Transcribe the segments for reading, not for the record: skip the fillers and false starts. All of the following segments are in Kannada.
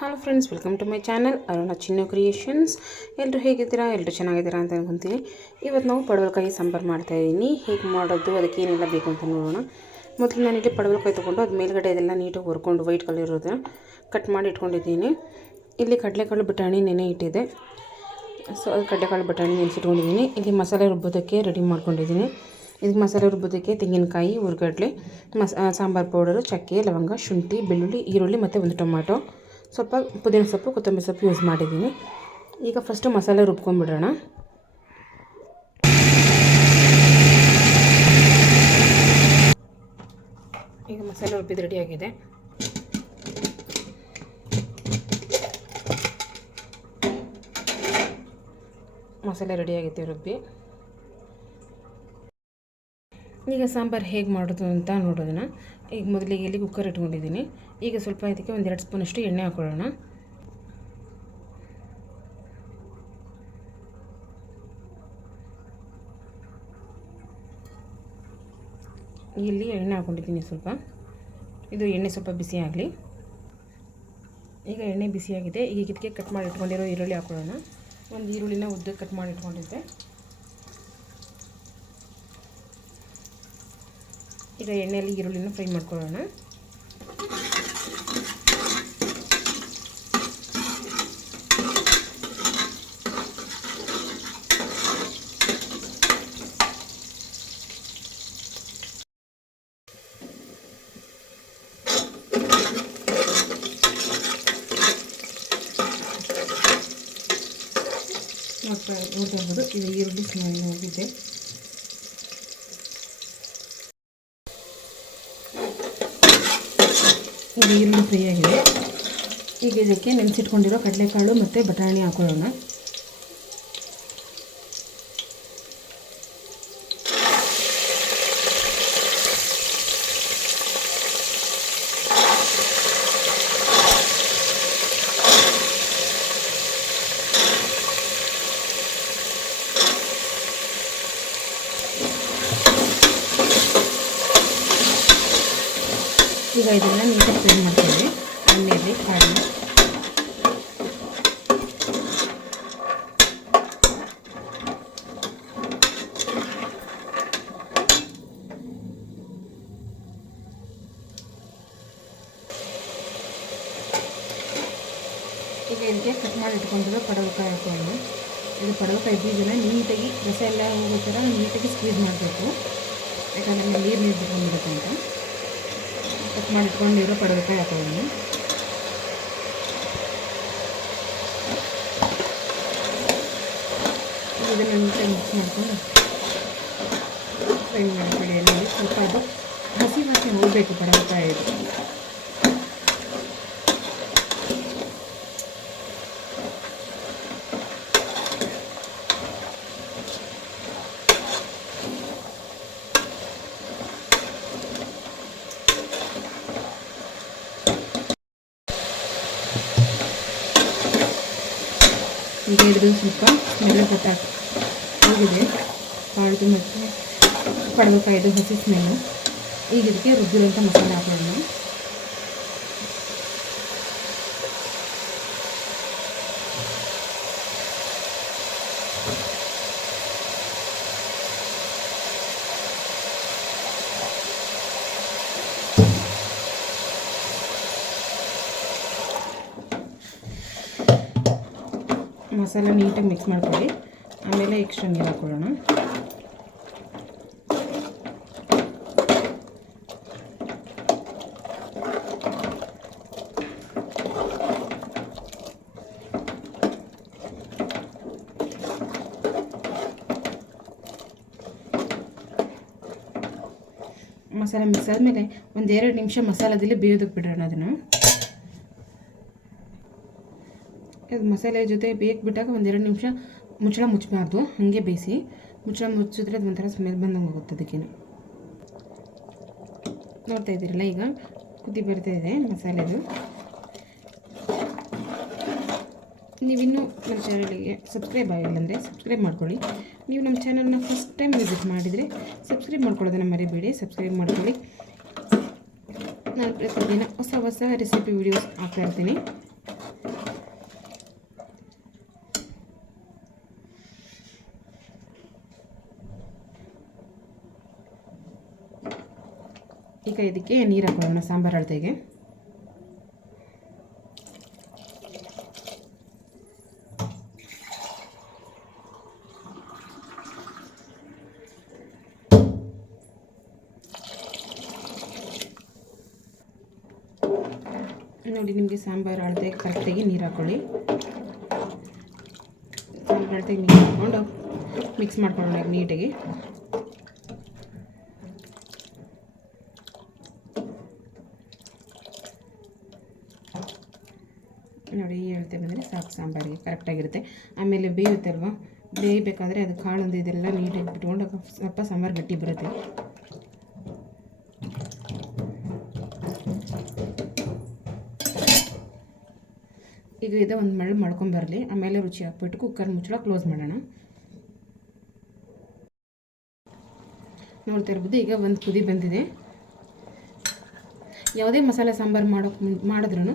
Hello friends, welcome to my channel Aruna Chinnu creations. ಎಲ್ಲರೂ ಹೇಗಿದ್ದೀರಾ? ಎಲ್ಲರೂ ಚೆನ್ನಾಗಿದ್ದೀರಾ ಅಂತ ಅನ್ಕೊತೀನಿ. ಇವತ್ತು ನಾವು ಪಡವಲಕಾಯಿ ಸಾಂಬಾರು ಮಾಡ್ತಾಯಿದ್ದೀನಿ. ಹೇಗೆ ಮಾಡೋದು, ಅದಕ್ಕೆ ಏನೆಲ್ಲ ಬೇಕು ಅಂತ ನೋಡೋಣ. ಮೊದಲು ನಾನಿಲ್ಲಿ ಪಡವಲಕಾಯಿ ತೊಗೊಂಡು ಅದು ಮೇಲ್ಗಡೆ ಇದೆಲ್ಲ ನೀಟಾಗಿ ಹುರ್ಕೊಂಡು ವೈಟ್ ಕಲರ್ ಇರೋದನ್ನ ಕಟ್ ಮಾಡಿ ಇಟ್ಕೊಂಡಿದ್ದೀನಿ. ಇಲ್ಲಿ ಕಡಲೆಕಾಳು ಬಟಾಣಿ ನೆನೆ ಇಟ್ಟಿದೆ. ಸೊ ಅದು ಕಡಲೆಕಾಳು ಬಟಾಣಿ ನೆನೆಸಿಟ್ಕೊಂಡಿದ್ದೀನಿ. ಇಲ್ಲಿ ಮಸಾಲೆ ರುಬ್ಬೋದಕ್ಕೆ ರೆಡಿ ಮಾಡ್ಕೊಂಡಿದ್ದೀನಿ. ಇದಕ್ಕೆ ಮಸಾಲೆ ರುಬ್ಬೋದಕ್ಕೆ ತೆಂಗಿನಕಾಯಿ, ಹುರ್ಗಡ್ಲೆ, ಸಾಂಬಾರು ಪೌಡರು, ಚಕ್ಕೆ, ಲವಂಗ, ಶುಂಠಿ, ಬೆಳ್ಳುಳ್ಳಿ, ಈರುಳ್ಳಿ ಮತ್ತು ಒಂದು ಟೊಮಾಟೊ, ಸ್ವಲ್ಪ ಪುದೀನ ಸೊಪ್ಪು, ಕೊತ್ತಂಬರಿ ಸೊಪ್ಪು ಯೂಸ್ ಮಾಡಿದ್ದೀನಿ. ಈಗ ಫಸ್ಟು ಮಸಾಲೆ ರುಬ್ಕೊಂಡ್ಬಿಡೋಣ. ಈಗ ಮಸಾಲೆ ರುಬ್ಬಿದ್ದು ರೆಡಿಯಾಗಿದೆ. ಮಸಾಲೆ ರೆಡಿಯಾಗಿದೆ ರುಬ್ಬಿ. ಈಗ ಸಾಂಬಾರು ಹೇಗೆ ಮಾಡೋದು ಅಂತ ನೋಡೋದನ್ನ. ಈಗ ಮೊದಲಿಗೆ ಇಲ್ಲಿ ಕುಕ್ಕರ್ ಇಟ್ಕೊಂಡಿದ್ದೀನಿ. ಈಗ ಸ್ವಲ್ಪ ಇದಕ್ಕೆ ಒಂದು 2 ಸ್ಪೂನಷ್ಟು ಎಣ್ಣೆ ಹಾಕೊಳ್ಳೋಣ. ಇಲ್ಲಿ ಎಣ್ಣೆ ಹಾಕ್ಕೊಂಡಿದ್ದೀನಿ ಸ್ವಲ್ಪ. ಇದು ಎಣ್ಣೆ ಸ್ವಲ್ಪ ಬಿಸಿ ಆಗಲಿ. ಈಗ ಎಣ್ಣೆ ಬಿಸಿಯಾಗಿದೆ. ಈಗ ಇದಕ್ಕೆ ಕಟ್ ಮಾಡಿ ಇಟ್ಕೊಂಡಿರೋ ಈರುಳ್ಳಿ ಹಾಕೊಳ್ಳೋಣ. ಒಂದು ಈರುಳ್ಳಿನ ಉದ್ದಕ್ಕೆ ಕಟ್ ಮಾಡಿ ಇಟ್ಕೊಂಡಿದ್ದೆ. ಈಗ ಎಣ್ಣೆಯಲ್ಲಿ ಈರುಳ್ಳಿನ ಫ್ರೈ ಮಾಡ್ಕೊಳ್ಳೋಣ. ನೋಡ್ತಾ ಇರ್ಬೋದು, ಈಗ ಈರುಳ್ಳಿ ಸ್ಮೆಲ್ ಹೋಗಿದೆ. ಈಗ ಈರುಳ್ಳಿ ಫ್ರೈ ಆಗಿದೆ. ಈಗ ಇದಕ್ಕೆ ನೆನೆಸಿಟ್ಕೊಂಡಿರೋ ಕಡಲೆಕಾಳು ಮತ್ತು ಬಟಾಣಿ ಹಾಕೊಳ್ಳೋಣ. ಈಗ ಇದನ್ನು ನೀಟಾಗಿ ಫ್ರೈ ಮಾಡ್ತೀವಿ ಎಣ್ಣೆಯಲ್ಲಿ ಕಾಳನ್ನ. ಈಗ ಇದಕ್ಕೆ ಕಟ್ ಮಾಡಿ ಇಟ್ಕೊಂಡಿರೋ ಪಡವಲಕಾಯಿ ಹಾಕೊಳ್ಳೋಣ. ಇದು ಪಡವಲಕಾಯಿ ಬೀಜನ ನೀಟಾಗಿ ರಸ ಎಲ್ಲ ಹೋಗೋ ಥರ ನೀಟಾಗಿ ಸ್ಕ್ವೀಸ್ ಮಾಡಬೇಕು, ಯಾಕಂದರೆ ನೀರು ಬಿಟ್ಕೊಂಡ್ಬಿಡುತ್ತೆ ಅಂತ. ಕಟ್ ಮಾಡಿ ಇಟ್ಕೊಂಡಿರೋ ಪಡವಲಕಾಯಿ ಹಾಕೊಳ್ಳೋಣ. ಇದನ್ನು ನೀಟಾಗಿ ಮಿಕ್ಸ್ ಮಾಡಿಕೊಂಡು ಫ್ರೈ ಮಾಡಿಕೊಳ್ಳಿ. ಎಣ್ಣೆಯಲ್ಲಿ ಸ್ವಲ್ಪ ಅದು ಹಸಿ ವಾಸನೆ ಹೋಗಬೇಕು ಪಡವಲಕಾಯಿ. ಈಗ ಹಿಡಿದು ಸ್ವಲ್ಪ ಸ್ಮೆಲ್ ಹೋಗಿದೆ, ಕಾಳ್ದು ಮತ್ತು ಪಡವಲಕಾಯಿದು ಹಸಿ ಸ್ಮೆಲ್ಲು. ಈಗ ಇದಕ್ಕೆ ರುಬ್ಬಿರೋಂಥ ಮಸಾಲೆ ಹಾಕೋಣ. ಮಸಾಲೆ ನೀಟಾಗಿ ಮಿಕ್ಸ್ ಮಾಡ್ಕೊಳ್ಳಿ. ಆಮೇಲೆ ಎಕ್ಸ್ಟ್ರಾ ನೀರು ಹಾಕೊಳ್ಳೋಣ. ಮಸಾಲೆ ಮಿಕ್ಸ್ ಆದಮೇಲೆ ಒಂದು 2 ನಿಮಿಷ ಮಸಾಲದಲ್ಲಿ ಬೇಯೋದಕ್ಕೆ ಬಿಡೋಣ. ಅದನ್ನು ಇದು ಮಸಾಲೆ ಜೊತೆ ಬೇಯಕ್ಕೆ ಬಿಟ್ಟಾಗ ಒಂದು 2 ನಿಮಿಷ ಮುಚ್ಚಳ ಮುಚ್ಚಬಾರ್ದು, ಹಾಗೆ ಬೇಯಿಸಿ. ಮುಚ್ಚಳ ಮುಚ್ಚಿದ್ರೆ ಅದು ಒಂಥರ ಸ್ಮೆಲ್ ಬಂದಂಗೆ ಹೋಗುತ್ತೆ. ಅದಕ್ಕೆ ನೋಡ್ತಾ ಇದ್ದೀರಲ್ಲ, ಈಗ ಕುದಿ ಬರ್ತಾ ಇದೆ ಮಸಾಲೆದು. ನೀವಿನ್ನೂ ನಮ್ಮ ಚಾನಲಿಗೆ ಸಬ್ಸ್ಕ್ರೈಬ್ ಆಗಿಲ್ಲ ಅಂದರೆ ಸಬ್ಸ್ಕ್ರೈಬ್ ಮಾಡ್ಕೊಳ್ಳಿ. ನೀವು ನಮ್ಮ ಚಾನಲ್ನ ಫಸ್ಟ್ ಟೈಮ್ ವಿಸಿಟ್ ಮಾಡಿದರೆ ಸಬ್ಸ್ಕ್ರೈಬ್ ಮಾಡ್ಕೊಳ್ಳೋದನ್ನು ಮರಿಬೇಡಿ. ಸಬ್ಸ್ಕ್ರೈಬ್ ಮಾಡ್ಕೊಳ್ಳಿ. ನಾನು ಪ್ರತಿದಿನ ಹೊಸ ರೆಸಿಪಿ ವೀಡಿಯೋಸ್ ಹಾಕ್ತಾ ಇರ್ತೀನಿ. ಈಗ ಇದಕ್ಕೆ ನೀರು ಹಾಕೊಳ್ಳೋಣ ಸಾಂಬಾರು ಅಳತೆಗೆ. ನೋಡಿ, ನಿಮಗೆ ಸಾಂಬಾರು ಅಳತೆಗೆ ಕರೆಕ್ಟಾಗಿ ನೀರು ಹಾಕ್ಕೊಳ್ಳಿ. ಸಾಂಬಾರು ಅಳತೆಗೆ ನೀರು ಹಾಕ್ಕೊಂಡು ಮಿಕ್ಸ್ ಮಾಡ್ಕೊಳ್ಳೋಣ ನೀಟಾಗಿ. ನೋಡಿ, ಈ ಅಳತೆ ಬಂದರೆ ಸಾಕು, ಸಾಂಬಾರಿಗೆ ಕರೆಕ್ಟಾಗಿರುತ್ತೆ. ಆಮೇಲೆ ಬೇಯುತ್ತೆ ಅಲ್ವಾ, ಬೇಯಬೇಕಾದ್ರೆ ಅದು ಕಾಳೊಂದು ಇದೆಲ್ಲ ನೀಟಾಗಿ ಬಿಟ್ಕೊಂಡು ಸ್ವಲ್ಪ ಸಾಂಬಾರು ಗಟ್ಟಿ ಬರುತ್ತೆ. ಈಗ ಇದು ಒಂದು ಮಳ್ಳು ಮಾಡ್ಕೊಂಬರಲಿ, ಆಮೇಲೆ ರುಚಿ ಹಾಕ್ಬಿಟ್ಟು ಕುಕ್ಕರ್ ಮುಚ್ಚಳ ಕ್ಲೋಸ್ ಮಾಡೋಣ. ನೋಡ್ತಾ ಇರ್ಬೋದು, ಈಗ ಒಂದು ಕುದಿ ಬಂದಿದೆ. ಯಾವುದೇ ಮಸಾಲೆ ಸಾಂಬಾರು ಮಾಡಿದ್ರೂ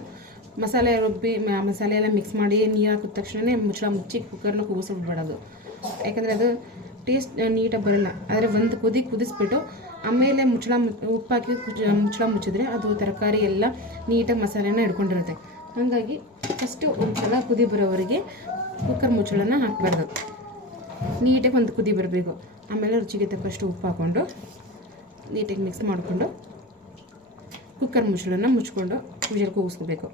ಮಸಾಲೆ ರುಬ್ಬಿ ಮಸಾಲೆ ಎಲ್ಲ ಮಿಕ್ಸ್ ಮಾಡಿ ನೀರು ಹಾಕಿದ ತಕ್ಷಣ ಮುಚ್ಚಳ ಮುಚ್ಚಿ ಕುಕ್ಕರ್ನ ಕೂಗಿಸ್ಬಿಡ್ಬೇಡೋದು, ಯಾಕಂದರೆ ಅದು ಟೇಸ್ಟ್ ನೀಟಾಗಿ ಬರೋಲ್ಲ. ಆದರೆ ಒಂದು ಕುದಿಸ್ಬಿಟ್ಟು ಆಮೇಲೆ ಉಪ್ಪಾಕಿ ಮುಚ್ಚಳ ಮುಚ್ಚಿದ್ರೆ ಅದು ತರಕಾರಿ ಎಲ್ಲ ನೀಟಾಗಿ ಮಸಾಲೆನ ಹಿಡ್ಕೊಂಡಿರುತ್ತೆ. ಹಾಗಾಗಿ ಫಸ್ಟು ಒಂದು ಸಲ ಕುದಿ ಬರೋವರೆಗೆ ಕುಕ್ಕರ್ ಮುಚ್ಚಳನ ಹಾಕಬಾರ್ದು, ನೀಟಾಗಿ ಒಂದು ಕುದಿ ಬರಬೇಕು. ಆಮೇಲೆ ರುಚಿಗೆ ತಕ್ಕಷ್ಟು ಉಪ್ಪು ಹಾಕ್ಕೊಂಡು ನೀಟಾಗಿ ಮಿಕ್ಸ್ ಮಾಡಿಕೊಂಡು ಕುಕ್ಕರ್ ಮುಚ್ಚಳನ ಮುಚ್ಕೊಂಡು ವಿಷಲ್ ಕೂಗಿಸ್ಕೋಬೇಕು.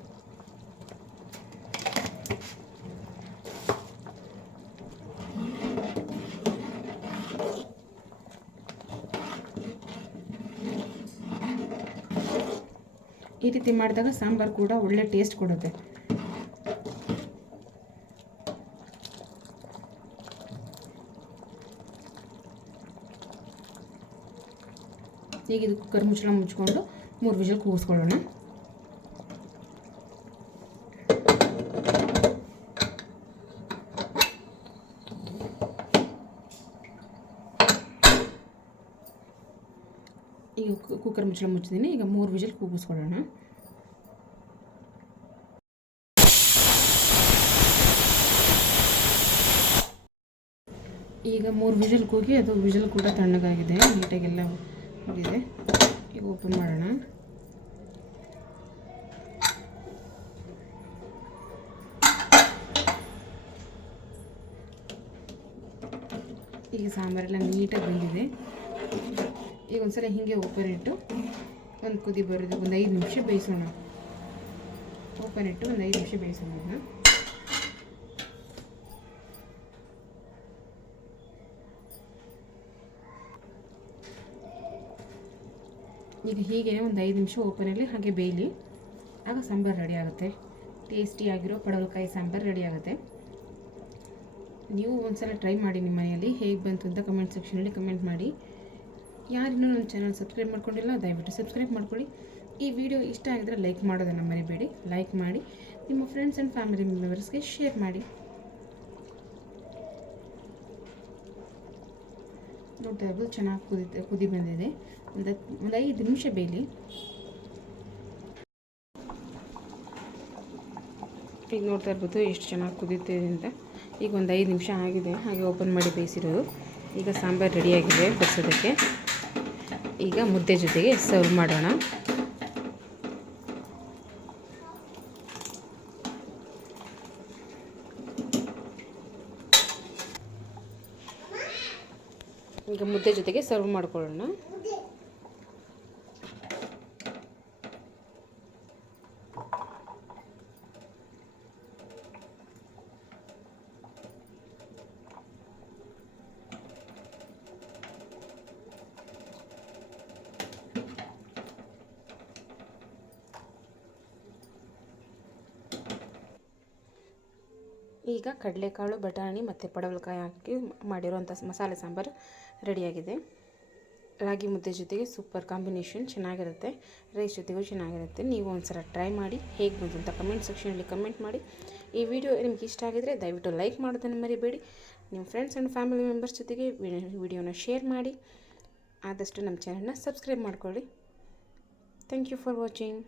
ಈ ರೀತಿ ಮಾಡಿದಾಗ ಸಾಂಬಾರು ಕೂಡ ಒಳ್ಳೆ ಟೇಸ್ಟ್ ಕೊಡುತ್ತೆ. ಈಗ ಇದು ಕುಕ್ಕರ್ ಮುಚ್ಚಳ ಮುಚ್ಕೊಂಡು 3 ವಿಷಲ್ ಕೂಗಿಸ್ಕೊಳ್ಳೋಣ. ಈಗ ಕುಕ್ಕರ್ ಮುಚ್ಚಳ ಮುಚ್ಚಿದ್ದೀನಿ. ಈಗ 3 ವಿಷಲ್ ಕೂಗಿಸ್ಕೊಳ್ಳೋಣ. ಈಗ 3 ವಿಷಲ್ ಕೂಗಿ ಅದು ವಿಷಲ್ ಕೂಡ ತಣ್ಣಗಾಗಿದೆ, ನೀಟಾಗೆಲ್ಲ ಹೋಗಿದೆ. ಈಗ ಓಪನ್ ಮಾಡೋಣ. ಈಗ ಸಾಂಬಾರೆಲ್ಲ ನೀಟಾಗಿ ಬಂದಿದೆ. ಈಗ ಒಂದ್ಸಲ ಹೀಗೆ ಓಪನ್ ಇಟ್ಟು ಒಂದು ಕುದಿ ಬರೋದು ಒಂದು 5 ನಿಮಿಷ ಬೇಯಿಸೋಣ. ಓಪನ್ ಇಟ್ಟು ಒಂದು 5 ನಿಮಿಷ ಬೇಯಿಸೋಣ. ಈಗ ಹೀಗೆ ಒಂದು 5 ನಿಮಿಷ ಓಪನಲ್ಲಿ ಹಾಗೆ ಬೇಯಲಿ, ಆಗ ಸಾಂಬಾರು ರೆಡಿ ಆಗುತ್ತೆ. ಟೇಸ್ಟಿಯಾಗಿರೋ ಪಡವಲಕಾಯಿ ಸಾಂಬಾರು ರೆಡಿ ಆಗುತ್ತೆ. ನೀವು ಒಂದ್ಸಲ ಟ್ರೈ ಮಾಡಿ ನಿಮ್ಮ ಮನೆಯಲ್ಲಿ, ಹೇಗೆ ಬಂತು ಅಂತ ಕಮೆಂಟ್ ಸೆಕ್ಷನಲ್ಲಿ ಕಮೆಂಟ್ ಮಾಡಿ. ಯಾರಿನ್ನೂ ನನ್ನ ಚಾನಲ್ ಸಬ್ಸ್ಕ್ರೈಬ್ ಮಾಡ್ಕೊಂಡಿಲ್ಲ ದಯವಿಟ್ಟು ಸಬ್ಸ್ಕ್ರೈಬ್ ಮಾಡ್ಕೊಳ್ಳಿ. ಈ ವಿಡಿಯೋ ಇಷ್ಟ ಆಗಿದ್ರೆ ಲೈಕ್ ಮಾಡೋದನ್ನು ಮರಿಬೇಡಿ. ಲೈಕ್ ಮಾಡಿ ನಿಮ್ಮ ಫ್ರೆಂಡ್ಸ್ ಆ್ಯಂಡ್ ಫ್ಯಾಮಿಲಿ ಮೆಂಬರ್ಸ್ಗೆ ಶೇರ್ ಮಾಡಿ. ನೋಡ್ತಾ ಇರ್ಬೋದು, ಚೆನ್ನಾಗಿ ಕುದಿ ಬಂದಿದೆ. ಒಂದು 5 ನಿಮಿಷ ಬೇಯಲಿ. ಈಗ ನೋಡ್ತಾ ಇರ್ಬೋದು ಎಷ್ಟು ಚೆನ್ನಾಗಿ ಕುದೀತಿದೆ ಅಂತ. ಈಗ ಒಂದು 5 ನಿಮಿಷ ಆಗಿದೆ, ಹಾಗೆ ಓಪನ್ ಮಾಡಿ ಬೇಯಿಸಿರೋದು. ಈಗ ಸಾಂಬಾರು ರೆಡಿಯಾಗಿದೆ ಬಡಿಸೋದಕ್ಕೆ. ಈಗ ಮುದ್ದೆ ಜೊತೆಗೆ ಸರ್ವ್ ಮಾಡೋಣ. ಈಗ ಮುದ್ದೆ ಜೊತೆಗೆ ಸರ್ವ್ ಮಾಡ್ಕೊಳ್ಳೋಣ. ಈಗ ಕಡಲೆಕಾಳು, ಬಟಾಣಿ ಮತ್ತು ಪಡವಲಕಾಯಿ ಹಾಕಿ ಮಾಡಿರೋಂಥ ಮಸಾಲೆ ಸಾಂಬಾರು ರೆಡಿಯಾಗಿದೆ. ರಾಗಿ ಮುದ್ದೆ ಜೊತೆಗೆ ಸೂಪರ್ ಕಾಂಬಿನೇಷನ್, ಚೆನ್ನಾಗಿರುತ್ತೆ. ರೈಸ್ ಜೊತೆಗೂ ಚೆನ್ನಾಗಿರುತ್ತೆ. ನೀವು ಒಂದ್ಸಲ ಟ್ರೈ ಮಾಡಿ, ಹೇಗೆ ಬಂತು ಅಂತ ಕಮೆಂಟ್ ಸೆಕ್ಷನಲ್ಲಿ ಕಮೆಂಟ್ ಮಾಡಿ. ಈ ವಿಡಿಯೋ ನಿಮ್ಗೆ ಇಷ್ಟ ಆಗಿದರೆ ದಯವಿಟ್ಟು ಲೈಕ್ ಮಾಡೋದನ್ನು ಮರಿಬೇಡಿ. ನಿಮ್ಮ ಫ್ರೆಂಡ್ಸ್ ಆ್ಯಂಡ್ ಫ್ಯಾಮಿಲಿ ಮೆಂಬರ್ಸ್ ಜೊತೆಗೆ ವಿಡಿಯೋನ ಶೇರ್ ಮಾಡಿ. ಆದಷ್ಟು ನಮ್ಮ ಚಾನಲ್ನ ಸಬ್ಸ್ಕ್ರೈಬ್ ಮಾಡ್ಕೊಳ್ಳಿ. Thank you for watching.